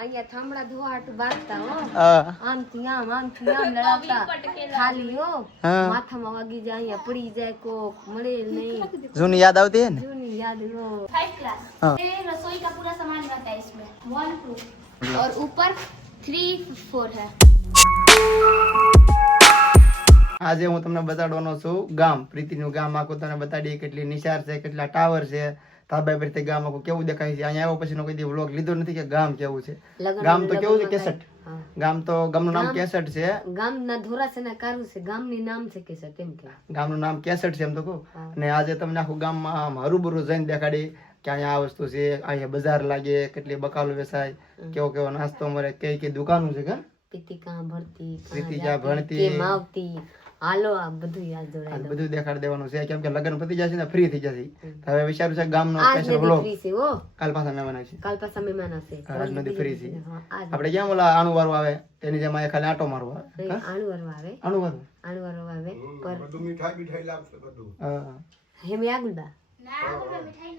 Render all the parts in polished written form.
અહીંયા થાંભળા ધોવાટ બાંધતા હો હા આમથી આમ લડાવતા ખાલી હો માથામાં વાગી જાય અહીંયા પડી જાય કોક મળે નહીં જૂની યાદ આવતી है ना જૂની યાદ હો 5 क्लास ये रसोई का पूरा सामान रहता है इसमें 1 2 और ऊपर 3 4 है। આજે હું તમને બતાડવાનો છું ગામ પ્રીતિનું ગામ આખું તમને બતાડી કેટલી નિશાર છે કેટલા ટાવર છે તાબાઈ પરથી ગામ આખું કેવું દેખાય છે અહીંયા આવ્યો પછી કોઈ દી વ્લોગ લીધો નથી કે ગામ કેવું છે ગામ તો કેવું છે કેસટ ગામ તો ગામનું નામ કેસટ છે ગામના ધોરા છે ને કારું છે ગામની નામ છે કેસટ એમ કે ગામનું નામ કેસટ છે એમ તો કહું અને આજે તમને આખું ગામમાં આમ હરુભરું જઈને દેખાડી કે અહીંયા આ વસ્તુ છે અહીંયા બજાર લાગે કેટલી બકાલું વેચાય કેવો કેવો નાસ્તો મળે કઈ કઈ દુકાનો છે કે પિતિકા ભરતી પ્રીતિજા ભણતી કે માવતી હાલો આ બધું યાદ જોડાઈ બધું દેખાડી દેવાનું છે કેમ કે લગ્ન પતી જશે ને ફ્રી થઈ જશે હવે વિચાર્યું છે ગામનો આજ સ્પેશિયલ નથી વ્લોગ ફ્રી છે હો કાલ પાછા મહેમાન આવશે કાલ પાછા મહેમાન આવશે આજ નથી ફ્રી છે આજ આપણે કેમ ઓલા આણું વાળું આવે એની જેમ અહીંયા ખાલી આટો મારવો આવે આણું આવે આણું વાળું આણું આવે પર બધું મીઠાઈ લાવશે બધું હા હેમે આગુલબા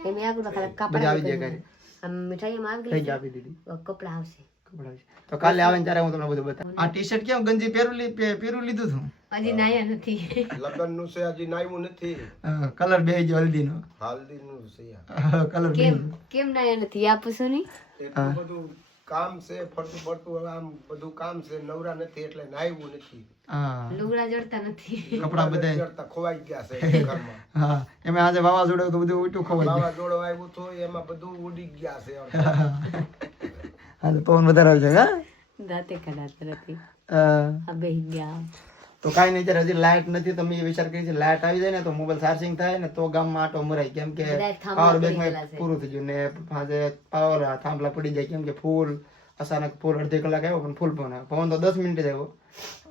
હેમે આગુલબા ખાલી બધા કાપડ આવી જાય ઘરે આમ મીઠાઈ માં થઈ ગયા આપી દીધી કપડા આવશે કપડાં છે. તો કાલે આવે ને ત્યારે હું તમને બધું બતાવું આ ટી શર્ટ કેમ ગંજી પહેરું લીધું હતું હજી નાયા નથી લગ્ન નું છે હજી નાયું નથી કલર બે ગયો હલ્દી નો હાલ્દી નું છે કલર કેમ નાયા નથી આ પૂછો ની એટલું બધું કામ છે ફરતું ફરતું હવે આમ બધું કામ છે નવરા નથી એટલે નાયું નથી હા લુગડા જડતા નથી કપડા બધા જડતા ખોવાઈ ગયા છે ઘરમાં હા એમાં આજે વાવાઝોડું તો બધું ઉલટું ખવાઈ ગયું વાવાઝોડું આવ્યું તો એમાં બધું ઉડી ગયા છે હા તો પવન વધારે આવી જાય હા દાંતે કડાતા નથી હા આ બેહી ગયા તો કાંઈ નહીં ત્યારે હજી લાઇટ નથી તો મેં વિચાર કરી છે લાઇટ આવી જાય ને તો મોબાઈલ ચાર્જિંગ થાય ને તો ગામમાં આટો મરાય કેમ કે બધા થાંભલા પાવર પડી બેંક ગયેલા છે. પૂરું થઈ ગયું ને આજે પાવર થાંભલા પડી જાય કેમ કે ફૂલ અચાનક ફૂલ અડધી કલાક આવ્યો પણ ફૂલ પવન આવ્યો પવન તો 10 મિનિટ જ આવ્યો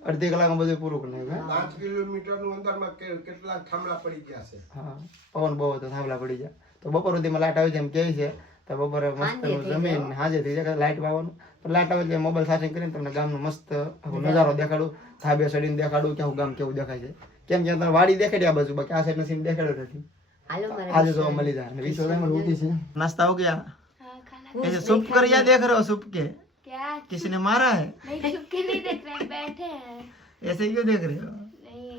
અડધી કલાકમાં બધું પૂરું કરી નાખ્યું 5 કિલોમીટર નું અંતરમાં કેટલા થાંભલા પડી ગયા છે હા પવન બહુ હતો થાંભલા પડી જાય તો બપોર સુધીમાં લાઇટ આવી જાય એમ કહે છે તો બપોરે મસ્ત જમીન હાજર થઈ જાય લાઇટ વાવવાનું પણ લાઇટ આવે એટલે મોબાઈલ ચાર્જિંગ કરીને તમને ગામનો મસ્ત આખો નજારો દેખાડું ધાબે ચડીને દેખાડું કે આખું ગામ કેવું દેખાય છે કેમ કે તમને વાડી દેખાડી આ બાજુ બાકી આ સાઈડ સીન દેખાડ્યો નથી હાલો મારે आज तो मली जा रही है रोटी से नाश्ता हो गया हाँ खाना ऐसे सूप कर या देख रहे हो सूप के क्या किसी ने मारा है नहीं चुपके नहीं देख रहे हैं बैठे हैं ऐसे क्यों देख रहे हो नहीं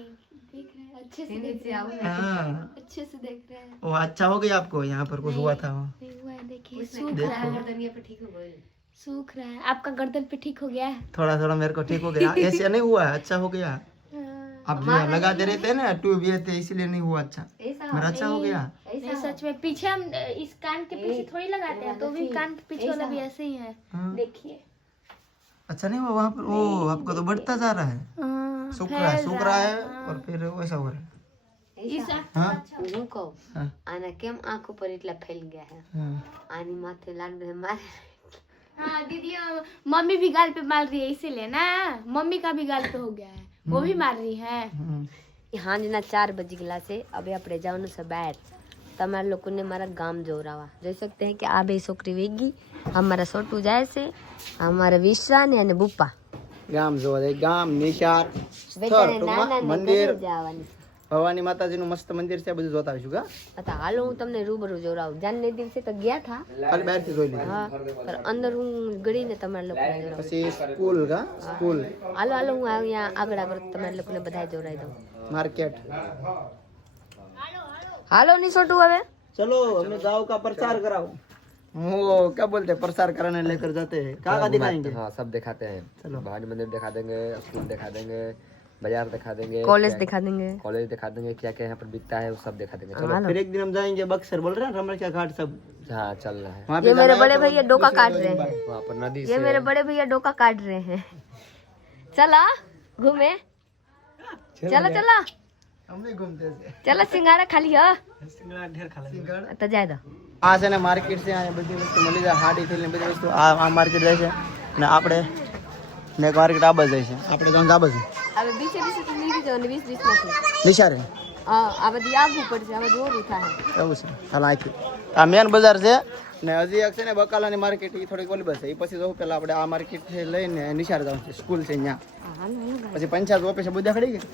देख रहे हैं अच्छे से હિન્દી देख से आओ हाँ अच्छे से देख रहे हैं वो अच्छा हो गया आपको यहाँ पर कुछ हुआ था वो नहीं हुआ है देखिए उसने सूख रहा है गर्दन पे ठीक हो गई सूख रहा है आपका गर्दन पे ठीक हो गया है थोड़ा थोड़ा मेरे को ठीक हो गया ऐसे नहीं हुआ है अच्छा हो गया हाँ, आप जो लगाते रहते हैं ना ट्यूब ये थे इसलिए नहीं हुआ अच्छा ऐसा मेरा अच्छा हो गया नहीं सच में पीछे हम इस कान के पीछे थोड़ी लगाते हैं तो भी कान के पीछे वाला भी ऐसे ही है हाँ। देखिए अच्छा नहीं हुआ वहाँ पर ओ आपको तो बढ़ता जा रहा है हाँ, सूख रहा है और फिर वैसा हो रहा है हाँ હું કહું हाँ આના કેમ આંખ ઉપર એટલા ફેલ ગયા હે हाँ આની માથે લાડ મારે हाँ दीदी मम्मी भी गाल पे मार रही है इसीलिए ना मम्मी का भी गाल पे हो गया है वो भी मार रही है हाँ સાંજના 4 બજી ગયેલા છે હવે આપણે જવાનું છે બહાર તમારા લોકોને મારા ગામ જોરાવા જોઈ શકते हैं કે આ બે છોકરી વેગી અમારા છોટું જાય છે અમારા વિશ્વા ને અને બુપ્પા ગામ જોવા જાય ગામ નિશાર બેચારે સ્થળ નાના ટૂંકમાં ને મંદિર ઘરે જવાની છે ભવાની માતાજીનું મસ્ત મંદિર છે બધું જોતા આવીશું કા आता હાલો હું તમને રૂબરૂ જોરાવું જાનને દિવસે તો ગયા થા ખાલી બહારથી જોઈ લીધું હા પણ અંદર હું ગળીને તમારા લોકોને જોરાવું પછી સ્કૂલ કા સ્કૂલ હાલો હાલો હું અહીંયા આગળ આગળ તમારા લોકોને બધા જોરાઈ દઉં मार्केट હાલો ની છોટું હવે चलो हमें गांव का प्रचार कराओ वो क्या बोलते हैं प्रचार कराने लेकर जाते हैं क्या दिखाएंगे हाँ सब दिखाते हैं चलो भवानी मंदिर दिखा देंगे स्कूल दिखा देंगे बाजार दिखा देंगे कॉलेज दिखा देंगे कॉलेज दिखा देंगे क्या क्या यहाँ पर बिकता है वो सब दिखा देंगे चलो फिर एक दिन हम जाएंगे बक्सर बोल रहे हैं रमणिया घाट सब हाँ चल रहा है वहाँ ये पे मेरे जाना है बड़े तो भैया डोका काट रहे हैं वहाँ पर नदी ये से मेरे बड़े भैया डोका काट रहे हैं चला घूमे चला चला हम भी घूमते हैं चला सिंगारा खाली है ढेर खा लेंगे तो जाए दो આ છે ને માર્કેટ છે અહીંયા બધી વસ્તુ મળી જાય હાડી થી બધી વસ્તુ આ માર્કેટ જાય છે ને આપણે ને એક માર્કેટ આ બાજુ જાય છે આપણે ગામ આ બાજુ હવે 20 તો લીધી જો અને 20 નથી નિશારે હા આ બધી આગું પડશે હવે જોરું થાય એવું છે હાલ અહીંથી આ મેન બજાર છે ને હજી એક છે ને બકાલાની માર્કેટ એ થોડીક ઓલી બસ છે એ પછી જવું પેલા આપણે આ માર્કેટ લઈને નિશાર જવાનું છે સ્કૂલ છે ત્યાં પછી પંચાયત ઓફિસે બધા ખડી ગઈ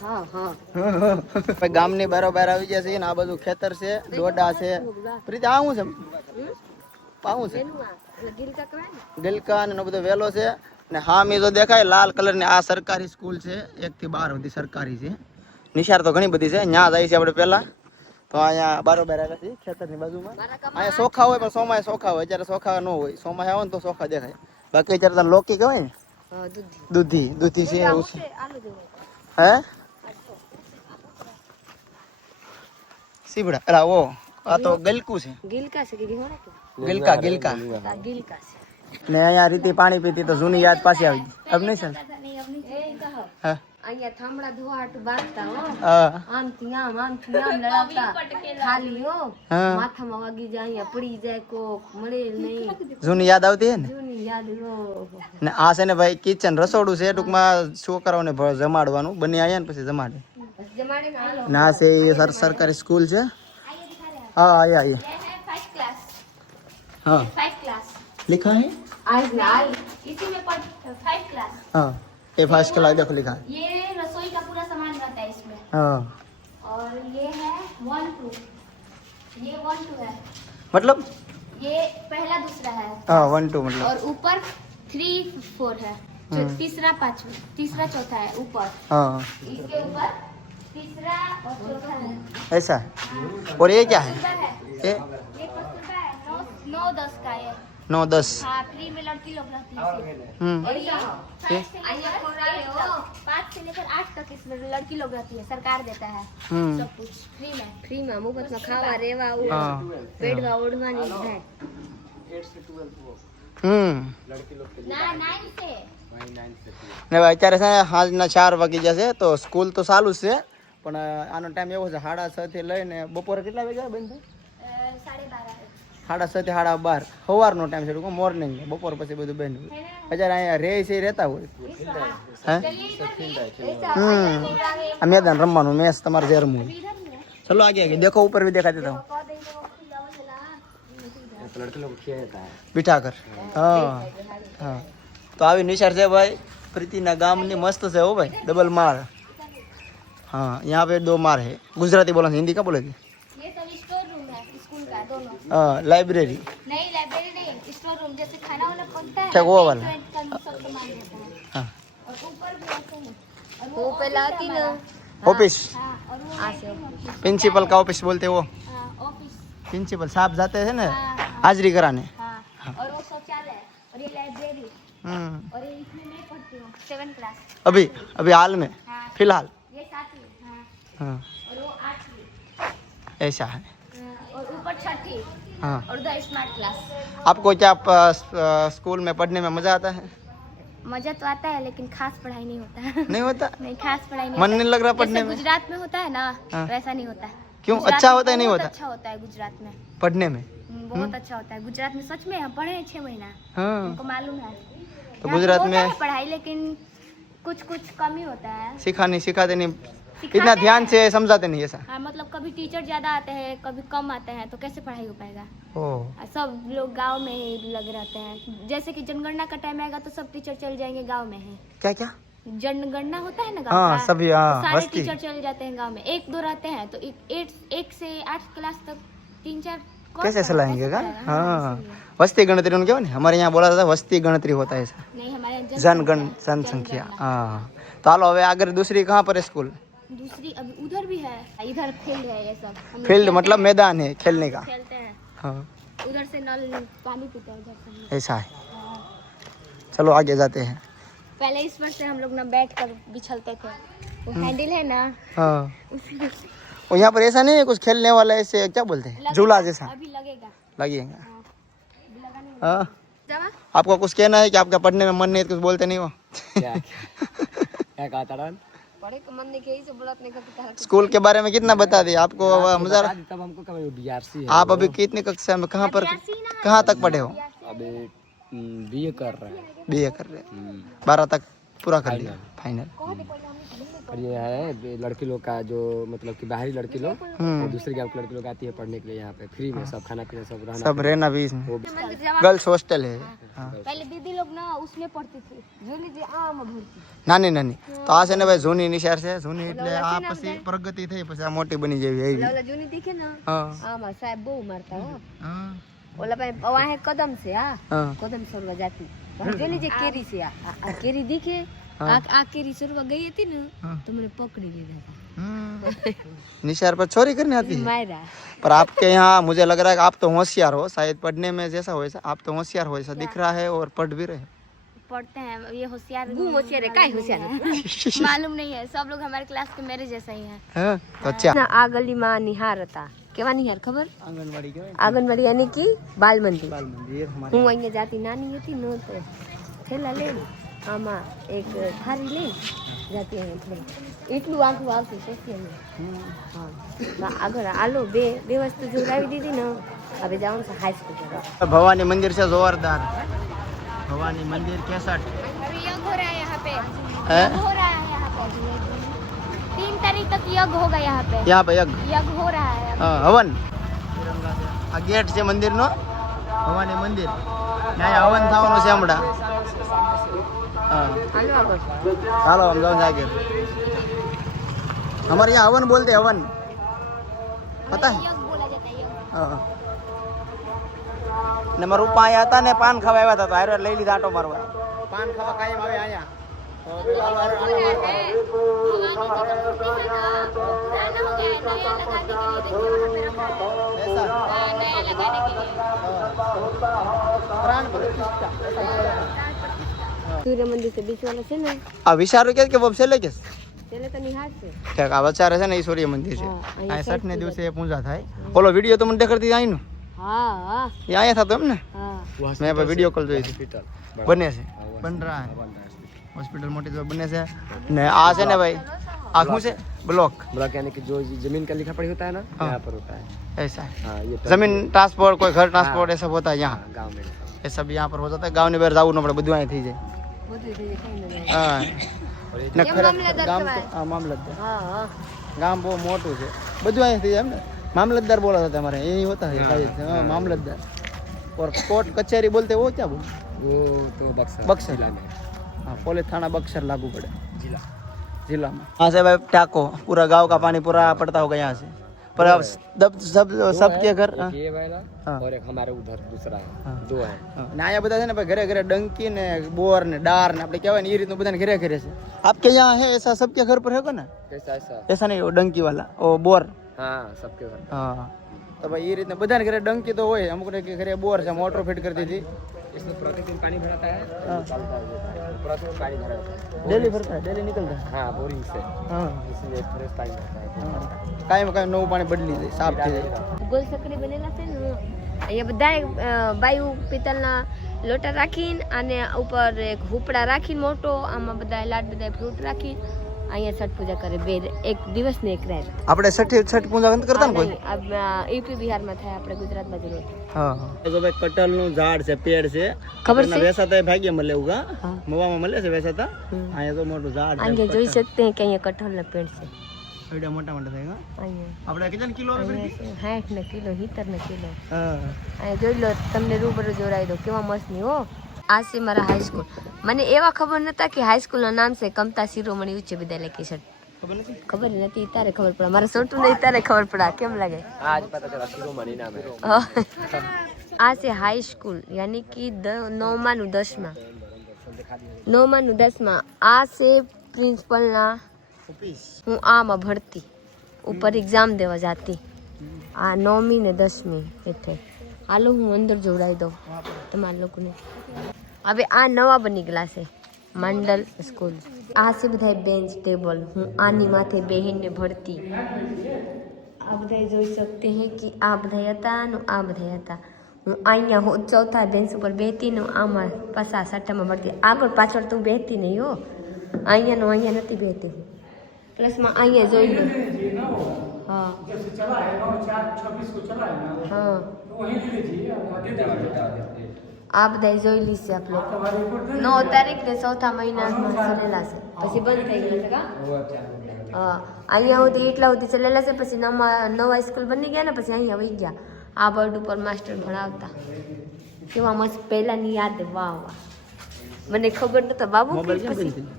હા હા ગામની બરોબર આવી ગયા છે ને આ બધું ખેતર છે ડોડા છે પ્રીતિ આ શું છે આ શું છે ગિલકા કહેવાય ને. ગિલકા અને એનો બધો વેલો છે. ને હામી જો દેખાય લાલ કલરની આ સરકારી સ્કૂલ છે, 1 થી 12 સુધી સરકારી છે. નિશાળ તો ઘણી બધી છે. ત્યાં જાય છે આપણે પહેલા તો અહીંયા બારોબાર આવ્યા છે ખેતરની બાજુમાં. અહીંયા સોખા હોય પણ સોમાય સોખા હોય, અત્યારે સોખા ન હોય. સોમાય આવે ને તો સોખા દેખાય, બાકી અત્યારે તો લોકી કહેવાય ને, દૂધી દૂધી છે એવું છે. આલુ જેવું. હે સીબડા અલા ઓ આ તો ગલકું છે. ગિલકા છે કે ઘીહોણા કે ગિલકા ગિલકા. આ ગિલકા છે. ને અહીંયા રીતિ પાણી પીતી તો જૂની યાદ પાછી આવી ગઈ. અબ નહીં સર એ કહો હા અહીંયા થાંભળા ધોવાટ બાંધતા હો, હા આમથી આમ લડાવતા ખાલી હો, હા. માથામાં વાગી જાય, અહીંયા પડી જાય, કોક મળે નહીં, જૂની યાદ આવતી હે ને. જૂની યાદ હો. ને આ છે ને ભાઈ કિચન રસોડું છે, ટૂંકમાં છોકરાઓને જમાડવાનું. બની આયા ને પછી જમાડે. જમાડે ને હાલો. ના છે એ સરકારી સ્કૂલ છે. હા આયા આયા फर्स्ट क्लास, हाँ फर्स्ट क्लास लिखा है આજ ને આજ इसी में पढ़ फर्स्ट क्लास। हाँ ये फर्स्ट क्लास देखो लिखा है ये रसोई का पूरा सामान रहता है इसमें। हाँ और ये है 1 2, ये 1 2 है, मतलब ये पहला दूसरा है, हाँ 1 2 मतलब और ऊपर 3 4 है, जो तीसरा पांचवा तीसरा चौथा है ऊपर, हाँ इसके ऊपर तीसरा और चौथा है। ऐसा और ये क्या है कस्तूरबा है, ये ये कस्तूरबा है, 9 10 का है। 9 10 हाँ, फ्री में लड़की लोग रहती है इसमें। और ये ये 5 से लेकर 8 तक इसमें लड़की लोग रहती है, सरकार देता है सब कुछ फ्री में। ફ્રીમાં મુફતમાં ખાવા રહેવા हाँ પેડવા ઓઢવાની થાય. ना 9 से ને ભાઈ અત્યારે છે ને સાંજના 4 વાગી જશે તો સ્કૂલ તો ચાલુ જ છે, પણ આનો ટાઈમ એવો છે 6:30 થી લઈને બપોરે કેટલા વાગ્યા બંધ થાય? 12:30 6:30 થી 12:30 સવારનો ટાઈમ છે, ટૂંકો મોર્નિંગ. બપોર પછી બધું બંધ હોય. અત્યારે અહીંયા રહે છે રહેતા હોય હે. આ મેદાન રમવાનું મેચ તમારે જે રમવું હોય. ચલો आगे आगे देखो ऊपर भी दिखा देता हूँ तो लड़के लोग खेलता है बिठा कर हाँ हाँ तो આવી નિશાળ છે ભાઈ પ્રીતિના ગામની મસ્ત છે હો ભાઈ डबल मार हाँ यहाँ पे 2 मार है गुजराती बोला हिंदी का बोले थे ये सब स्टोर रूम है स्कूल का दोनों। हाँ लाइब्रेरी नहीं लाइब्रेरी नहीं, स्टोर रूम जैसे खाना वाना बनता है क्या ना, वो पेंट वाला? वेंट का सब सामान रहता है। हाँ और ऊपर भी ऐसे ही, और હું પેલા હતી ને ऑफिस हाँ, और वो આ છે office. प्रिंसिपल का ऑफिस बोलते वो हाँ, ऑफिस। प्रिंसिपल साहब जाते हैं ना हाँ, हाँ, हाजिरी कराने हाँ, और वो शौचालय और ये लाइब्रेरी, और ये इसमें मैं पढ़ती हूँ 7th क्लास। अभी अभी हाल में हाँ, फिलहाल ये 7वीं, हाँ, हाँ और वो 8वीं, ऐसा है और ऊपर 6ठी हाँ और उधर स्मार्ट क्लास। आपको क्या स्कूल में पढ़ने में मजा आता है? मजा तो आता है लेकिन खास पढ़ाई नहीं होता है। नहीं होता? नहीं खास पढ़ाई नहीं मन होता नहीं लग रहा है। पढ़ने जैसे में? गुजरात में होता है ना, हाँ। वैसा नहीं होता है। क्यों? गुजरात अच्छा में होता है नहीं बहुत होता? अच्छा होता है गुजरात में, पढ़ने में बहुत अच्छा होता है गुजरात में। सच में हम पढ़े हैं 6 महीना, हाँ हमको मालूम है। तो यहाँ गुजरात होता में है पढ़ाई लेकिन कुछ कुछ कम ही होता है। सिखाते नहीं सिखाते इतना ध्यान हैं। से समझाते नहीं ऐसा हाँ, मतलब कभी टीचर ज्यादा आते हैं कभी कम आते हैं, तो कैसे पढ़ाई हो पाएगा। ओ सब लोग गांव में ही लगे रहते हैं। जैसे कि जनगणना का टाइम आएगा तो सब टीचर चले जाएंगे गांव में ही। क्या क्या जनगणना होता है ना गांव हाँ का, सभी तो हाँ सारे वस्ती टीचर चले जाते हैं गांव में। 1 2 रहते हैं तो 1 से 8 क्लास तक 3 4 कैसे चलाएंगे का हाँ वस्ती गणतरी उनके क्या हमारे यहाँ बोला था वस्ती गणतरी होता है ऐसा नहीं हमारे यहाँ जनसंख्या हाँ तो हालो હવે આગળ दूसरी कहाँ पर है स्कूल? दूसरी अभी उधर भी है, इधर फील्ड है, ये सब हम लोग फील्ड खेलते मतलब हैं, मैदान है खेलने का खेलते हैं हाँ उधर से नल पानी पीते हैं उधर से हम लोग। ऐसा है चलो आगे जाते हैं पहले इस पर से हम लोग ना बैठ कर बिछलते थे, वो हैंडल है ना हाँ और यहाँ पर ऐसा नहीं है कुछ खेलने वाला ऐसे क्या बोलते हैं झूला जैसा अभी लगेगा। लगेगा अभी लगा नहीं हाँ जमा आपको कुछ कहना है कि आपका पढ़ने में मन नहीं है तो कुछ बोलते नहीं हो क्या क्या कहा था પડે કે મન ને કે से बोलत नहीं करता है. स्कूल के बारे में कितना बता दिया आपको मजा तब हमको कब बीआरसी है आप अभी कितनी कक्षा में कहाँ तक पढ़े हो? अभी बीए कर रहे हैं बीए कर रहे हैं 12 तक पूरा कर लिया फाइनल और ये है लड़की लोग का जो मतलब कि बाहरी लड़की लोग दूसरे गाँव की लड़की लोग आती है पढ़ने के लिए यहाँ पे फ्री में सब खाना पीना सब रहना सब रहना भी इसमें वो भी गर्ल्स हॉस्टल है हाँ पहले दीदी लोग ना उसमें पढ़ती थी झूली जी आम भरती। નાની નાની તો આ છે ને ભાઈ જૂની નિશાળ છે જૂની એટલે આ પછી પ્રગતિ થઈ પછી આ મોટી બની જેવી એવી ઓલા જૂની દીખે ને હા આમાં સાહેબ બહુ મારતા હો. હા ઓલા પાસે પવા હે કદમ છે હા હા કદમ સરવા જાતી જો ને જે કેરી છે આ કેરી દીખે આ કેરી સરવા ગઈ હતી ને તો મને પકડી લીધા હતા निशार पर चोरी करने आती है मायरा पर आपके यहाँ मुझे लग रहा है कि आप तो होशियार हो शायद पढ़ने में जैसा हो ऐसा आप तो होशियार हो ऐसा दिख रहा है और पढ़ भी रहे पढ़ते हैं ये होशियार होशियार है काय होशियार है मालूम नहीं है सब लोग हमारे क्लास के मेरे जैसा ही है हैं तो अच्छा ના આ ગલીમાં નિહાર હતા કેવા નિહાર ખબર आंगनवाड़ी के આંગણવાડી યાની કી બાલ મંદિર बाल मंदिर हमारे હું અહીંયા જાતી નાની હતી ન તો થેલા લઈને આમાં એક થારી લઈને જાતી અહીંયા એટલું આખું આવતું શક્ય નહીં હા તો આગળ આલો બે વસ્તુ જોડાવી દીધી ને હવે જવાનું છે હાઈસ્કૂલ જવા भवानी मंदिर से जोरदार भवानी मंदिर 61 अभी यज्ञ हो रहा है यहाँ पे है हो रहा है यहाँ पे 3 तारीख तक यज्ञ होगा यहाँ पे यहाँ पे यज्ञ यज्ञ हो रहा है हवन आ गेट છે મંદિર નો ભવાની મંદિર ત્યાં હવન થવાનું છે હમણાં હા હાલો આગળ ચાલો हम जाओ जाके हमारे यहाँ हवन बोलते हैं हवन पता है यज्ञ बोला जाता है यज्ञ हाँ ને મારા રૂપા આયા હતા ને પાન ખાવા આવ્યા હતા તો હારે લઈ લીધા આટો મારવા પાન ખાવા કાયમ આવે આયા તો પેલા હારે આટો મારવા ऐसा नया लगाने के लिए प्राण प्रतिष्ठा સૂર્ય મંદિર છે બીચ વાળો છે ને આ વિચારો કે वो છેલ્લે કે તેને તો નિહાર છે ઠીક આ વચારે છે ને ઈ સૂર્ય મંદિર છે હા, આ અહીંયા 60 ને દિવસે પૂજા થાય ઓલો વિડિયો તો મને દેખાડતી આઈ નો હા હા એ આયા થતો એમ ને હા મેં ભાઈ વિડિયો કોલ જોઈ હતી हॉस्पिटल બને છે બન રહા है हॉस्पिटल मोटी तो बने से ने आ से ने भाई आँखों से ब्लॉक ब्लॉक यानी कि जो जमीन का लिखा पढ़ी होता है ना हाँ। यहाँ पर होता है ऐसा है हाँ ये जमीन ट्रांसपोर्ट कोई घर ट्रांसपोर्ट ऐसा होता है यहाँ गाँव में ये सब यहाँ पर हो जाता है गाँव ने बाहर जाऊ न पड़े બધું અહીં થઈ જાય બધું થઈ જાય કઈ નહીં હા और ये ને કેમ ખરેખર મામલતદાર ગામ કહેવાય? તો મામલતદાર હા હા ગામ બહુ મોટું છે બધું અહીં થઈ જાય એમ ને मामलतदार बोला जाता है हमारे यही होता है शायद हाँ मामलतदार और कोर्ट कचहरी बोलते हैं वो क्या बोलते वो तो बक्सर बक्सर। जिला में हाँ पुलिस थाना बक्सर लागू पड़े जिला जिला में हाँ से भाई टाको पूरा गांव का पानी पूरा पड़ता होगा यहाँ से पर अब सबके घर एक ये वाला हाँ। और एक हमारे उधर दूसरा है हाँ। दो है ને અહીંયા બધા છે ને ભાઈ ઘરે ઘરે ડંકી ને બોર ને ડાર ને આપણે કહેવાય ને એ રીતનું બધાને ઘરે ઘરે છે आपके यहाँ है ऐसा सबके घर पर है ना कैसा ऐसा ऐसा नहीं वो डंकी वाला वो बोर हाँ सबके घर હા તો ભાઈ એ રીતના બધાને ઘરે ડંકી તો હોય અમુક ને ઘરે બોર છે મોટર ફિટ કરી દીધી इसमें प्रतिदिन पानी भराता है हाँ। निकलता है ये। प्रतिदिन पानी भरा होता है ડેલી ભરતા ડેલી નીકળતા हाँ बोरिंग से હા इसलिए फ्रेश पानी भरता है કાયમ કાયમ નવું પાણી બદલી જાય સાફ થઈ જાય ગોલ સકડી બનેલા છે ને અહીંયા બધા બાયુ પિત્તળના લોટા રાખીને અને ઉપર એક હુપડા રાખીને મોટો આમાં બધા લાડ બધા ફ્રૂટ રાખી અહીંયા છઠ પૂજા કરે બે એક દિવસ ને એક રાત આપણે છઠ પૂજા નથી કરતા ને કોઈ યુપી બિહારમાં થાય આપણે ગુજરાત બાજુ નથી હા તો ભાઈ કટલનું ઝાડ છે પેડ છે ખબર છે? વેસાતા ભાગ્ય મળે ઉગા હા. મવામાં મળે છે વેસાતા અહીંયા તો મોટું ઝાડ છે અહીંયા જોઈ શકते हैं કે અહીંયા કઠોળના પેડ છે એવડા મોટા મોટા થાય હા અહીંયા આપણે કેટલા કિલો આવે પડી? અહીંયા 60 ને કિલો 70 ને કિલો હા અહીંયા જોઈ લો તમને રૂબરૂ જોડાઈ દો કેવા મસ્ત ની હો આ છે મારા હાઈસ્કૂલ મને એવા ખબર નતા કે હાઈસ્કૂલનું નામ છે કમતા શિરોમણી ઉચ્ચ વિદ્યાલય કેસર ખબર નથી ખબર નથી તારે ખબર પડે મારે છોટું નહીં તારે ખબર પડે કેમ લાગે आज पता चला शिरोमणि नाम है આ છે હાઈ સ્કૂલ યાની કે 9માનું 10માં 9માનું 10માં આ છે પ્રિન્સિપલના ઓફિસ હું આમાં ભરતી ઉપર એક્ઝામ દેવા જાતી આ 9મી ને 10મી એટલે હાલો હું અંદર જોડાઈ દઉં તમારા લોકોને હવે આ નવા બની ગયેલા છે મંડલ સ્કૂલ આ છે બધા બેન્ચ ટેબલ હું આની માથે બેહીને ભરતી આ બધા જોઈ શકते हैं કે આ બધા હતા ને આ બધા હતા હું અહીંયા ચોથા બેન્ચ ઉપર બેહતી ને આમાં પાછા સાટામાં ભરતી આગળ પાછળ તો બેહતી નહીં હો અહીંયા નથી બેહતી પ્લસમાં અહીંયા જોઈ લો હા હા આ બધા જોઈ લીધી આપ લોકો 9 તારીખ ને ચોથા મહિનામાં ચલેલા છે પછી બંધ થઈ ગયા છે કા હા અહીંયા સુધી એટલા સુધી ચલેલા છે પછી નવા સ્કૂલ બની ગયા ને પછી અહીંયા આવી ગયા આ બોર્ડ ઉપર માસ્ટર ભણાવતા કેવા મસ્ત પહેલાની યાદ વાહ વાહ મને ખબર નતા બાબુ મોબાઈલ કેમ પછી બંધ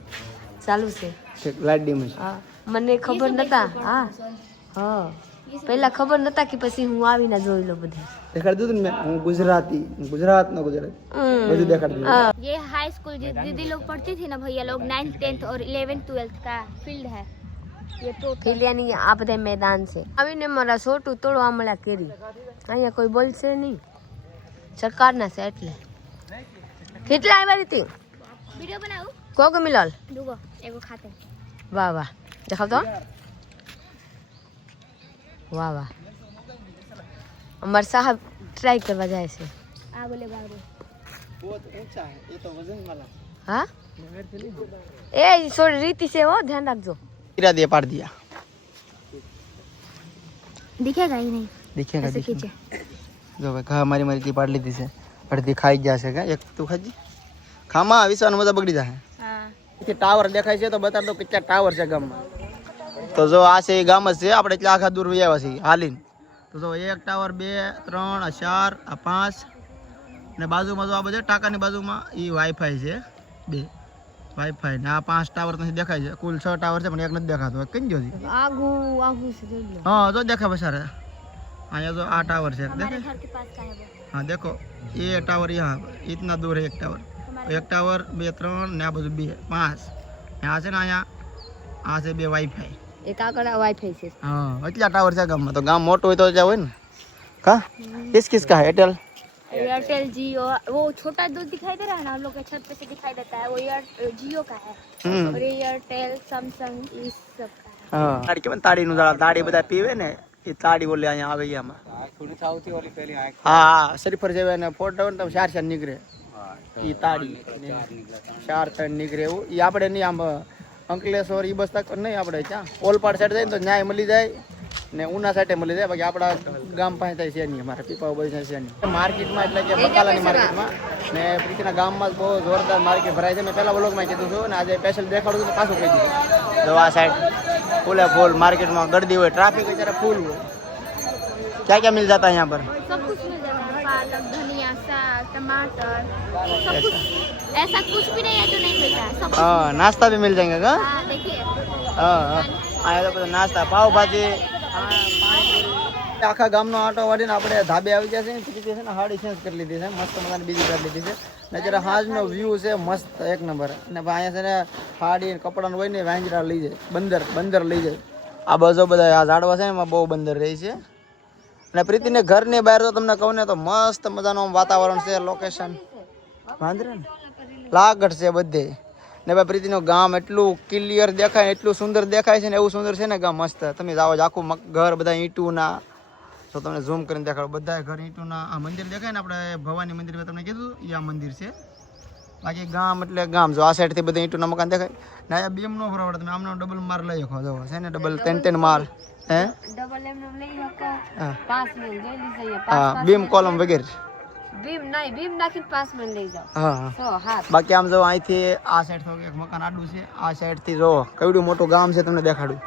ચાલુ છે છે લાઈટ ડીમ છે હા મને ખબર નતા હા હા પહેલા ખબર નતા કે પછી હું આવીને જોઈ લો બધું. દેખાડી દીધું ને મેં, હું ગુજરાતી, ગુજરાતનો ગુજરાતી બધું દેખાડી દીધું. ये हाई स्कूल जो दीदी लोग पढ़ती थी ना भैया लोग 9th 10th और 11th 12th का फील्ड है ये तो ફેલિયાની આ બધા મેદાન છે. આવીને મારા છોટું તોડવા મળ્યા કેરી. અહીંયા કોઈ બોલશે નહીં, સરકારના છે એટલે. કેટલા આવ્યા રીતે वीडियो बनाऊं કોક મિલાલ? दुगो एगो खाते વાહ વાહ, દેખાવ તો. વાહ વાહ, અમાર સાહેબ ટ્રાય કરવા જાય છે. आ बोले बाबू बहुत ऊंचा है ये तो वजन वाला હા એ થોડી રીતિ છે હો, ધ્યાન રાખજો. गिरा दिया पाड़ दिया दिखेगा ही नहीं दिखेगा ऐसे दिखेगा खींचे જો ભાઈ ઘા મારી મારી પાડ લીધી છે, અડધી ખાઈ ગયા છે. એક તું ખાજી ખામાં વિશ્વાનું બધા બગડી જાય. हाँ ટાવર દેખાય છે તો બતા દો કેટલા ટાવર છે ગામમાં. તો જો આ છે એ ગામ જ છે, આપણે એટલે આખા દૂર આવ્યા છીએ હાલીને. તો જો એક ટાવર, 2 3 4 આ 5 ને બાજુમાં જો આ બધા ટાંકાની બાજુમાં એ વાઈફાઈ છે 2 વાઈફાઈ ને આ 5 ટાવર નથી દેખાય છે. કુલ 6 ટાવર છે પણ એક નથી દેખાતો. કઈ ગયો છે? આગુ આગુ છે જોઈ લો. હા જો દેખાય બસારે. અહીંયા જો આ ટાવર છે हमारे દેખાય. घर के पास का है वो हाँ देखो ये टावर यहाँ इतना दूर है. एक टावर 2 3 ने आ बाजू 2 5 यहाँ से ना यहाँ आ से 2 वाईफाई. એક આગળ વાઈફાઈ છે. हाँ એટલા ટાવર છે ગામમાં. તો ગામ મોટું હોય તો જ હોય ને. કા किस किस का है? एयरटेल एयरटेल जियो वो छोटा दूध दिखाई दे रहा है ना हम लोग के छत पे से दिखाई देता है वो जियो का है और एयरटेल सैमसंग इस सब का है हाँ તાડી કેમ તાડીનું ઝાડ તાડી બધા પીવે ને એ તાડી બોલે અહીંયા આવે આમાં. થોડી સાઉથી ઓલી પેલી હા શરીફર જેવા ને ફોટો ને તો 4 નીકળે એ તાડી 4 નીકળે એવું. એ આપણે નહીં આમ અંકલેશ્વર એ બસ તક નહીં, આપણે ક્યાં ઓલપાડ સાઈડ જાય ને તો ન્યાય મળી જાય ને ઉના સાઈડે મળી જાય. બાકી આપણા ગામ પાસે થાય છે નહીં, અમારા પીપાઓ બધી થાય છે નહીં. માર્કેટમાં એટલે કે બકાલાની માર્કેટમાં ને પ્રીતિના ગામમાં બહુ જોરદાર માર્કેટ ભરાય છે. મેં પહેલા વ્લોગમાં કીધું છું ને આજે સ્પેશિયલ દેખાડું છું પાછું કહી દીધું. તો આ સાઈડ ફૂલે ફૂલ માર્કેટમાં ગળદી હોય, ટ્રાફિક અત્યારે ફૂલ હોય. क्या क्या मिल जाता है यहाँ पर? सब कुछ मिल जाता है पालक धनिया साग टमाटर सब कुछ ऐसा कुछ भी नहीं है जो नहीं मिलता है सब हाँ नाश्ता भी मिल जाएंगे का? हाँ देखिए हाँ आया तो બધા નાસ્તા પાવ ભાજી આખા ગામનો આટો વાળીને આપણે ધાબે આવી ગયા છે. પ્રીતિ છે ને હાડી ચેન્જ કરી લીધી છે, મસ્ત મજાની બીજી કરી લીધી છે ને જરા હાજનો વ્યૂ છે મસ્ત એક નંબર. અને અહીંયા છે ને હાડી ને કપડાનું હોય ને વાંજરા લઈ જાય, બંદર લઈ જાય. આ બાજુ બધા આ ઝાડવા છે ને એમાં બહુ બંદર રહી છે. અને પ્રીતિને ઘરની બહાર તો તમને કહું ને તો મસ્ત મજાનું વાતાવરણ છે, લોકેશન વાંદરા ને લાગટ છે બધે. ને ભાઈ પ્રીતિનું ગામ એટલું ક્લિયર દેખાય, એટલું સુંદર દેખાય છે ને એવું સુંદર છે ને ગામ મસ્ત. તમે જાઓ આખું ઘર બધા ઈંટુના, તો તમને ઝૂમ કરીને દેખાડો, બધા ઘર ઈંટુના. આ મંદિર દેખાય ને આપણે ભવાની મંદિર મેં તમને કીધું એ આ મંદિર છે. બાકી ગામ એટલે ગામ. જો આ સાઈડથી બધા ઈંટુના મકાન દેખાય ને અહીંયા બીમ નો ફરવાડે. તમે આમનો ડબલ માર લઈ શકો, જો છે ને ડબલ 10 માર. હે ડબલ એમ લઈ શકો. હા 5 મિલ જોઈ લીધા. હા બીમ કોલમ વગેરે. બીમ નહીં, બીમ નાખીને 5 મિલ લઈ જાઓ. હા સો હા બાકી આમ જો અહીંથી આ સાઈડ તો એક મકાન આડું છે, આ સાઈડ થી જો કેવડું મોટું ગામ છે તમને દેખાડું.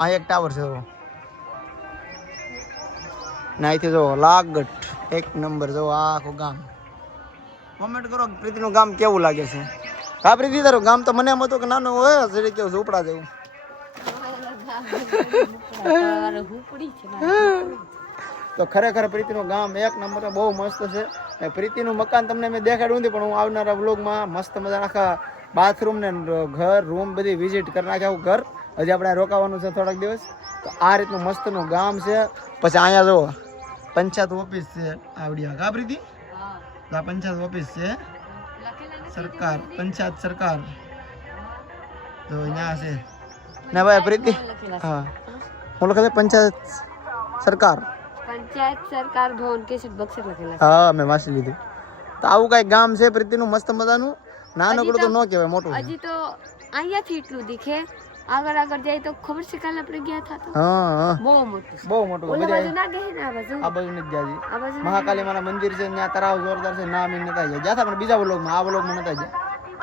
આ એક ટાવર છે જો ને અહીંથી જો લાગટ એક નંબર. જો આ આખું ગામ. કોમેન્ટ કરો પ્રીતિનું ગામ કેવું લાગે છે. હા પ્રીતિ તારું ગામ તો મને એમ હતું કે નાનું હોય જરી કેવું ઝૂંપડા જેવું. હુપડી છે. તો ખરેખર પ્રીતિનું ગામ એક નંબર બહુ મસ્ત છે. ને પ્રીતિનું મકાન તમને મેં દેખાડ્યું નથી પણ હું આવનારા વ્લોગમાં મસ્ત મજા આખા બાથરૂમ ને ઘર રૂમ બધી વિઝિટ કરી નાખે આવું ઘર. હજી આપણે રોકાવાનું છે થોડાક દિવસ. તો આ રીતનું મસ્તનું ગામ છે. પછી અહીંયા જુઓ પંચાયત ઓફિસ છે આવડિયા કા પ્રીતિ? આ પંચાયત ઓફિસ છે, સરકાર પંચાયત સરકાર તો અહીંયા છે ને ભાઈ પ્રીતિ. હા હું લખે પંચાયત સરકાર પંચાયત સરકાર ભવન કેસર બક્ષર લખેલા. હા મેં વાંચી લીધું. તો આવું કઈ ગામ છે પ્રીતિનું મસ્ત મજાનું. નાનકડું તો ન કહેવાય, મોટું છે. હજી તો અહીંયાથી એટલું દીખે, આગળ આગળ જાય તો ખબર છે કાલે આપણે ગયા હતા તો હા હા બહુ મોટું છે. બહુ મોટું. ઓલા બધા બાજુ ના ગઈ ને આ બાજુ આ બાજુ નથી ગયા હજી. આ બાજુ મહાકાલી માના મંદિર છે ત્યાં તળાવ જોરદાર છે. ના મેં નતા ગયા હતા પણ બીજા વ્લોગમાં, આ વ્લોગમાં નતા ગયા.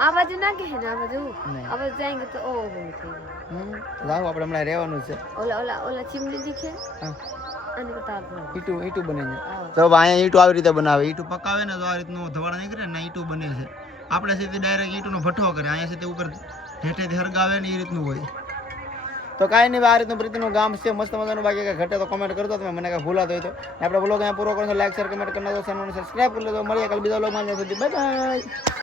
આ બાજુ ના ગઈ ને આ બાજુ નહીં. આ બાજુ જાયંગે તો ઓહો થઈ જાય. જાવ આપણે હમણાં રહેવાનું છે. ઓલા ઓલા ઓલા ચીમની દીખે હા અને બતા આપો. ઈટું બને છે. તો અહીંયા ઈટું આવી રીતે બનાવે, ઈટું પકાવે ને તો આ રીતનું ધવાડા નીકળે ને ઈટું બને છે. આપણે સીધી ડાયરેક્ટ ઈટુનો ભઠ્ઠો કરે, અહીંયા સીધી ઉપર ઢેઠેથી હરગાવે ને એ રીતનું હોય. તો કાંઈ નહીં, આ રીતનું પ્રીતિનું ગામ છે, મસ્ત મજાનું. બાકી કાંઈ ઘટે તો કમેન્ટ કરતો તમે, મને કાંઈ ભૂલાતો હોય તો. આપણે બ્લોગ અહીંયા પૂરો કરશો. લાઈક શેર કમેન્ટ કરી નાખો, ચેનલને સબસ્ક્રાઈબ કરી લેજો. મળીએ કાલે બીજા બ્લોગમાં. Bye bye.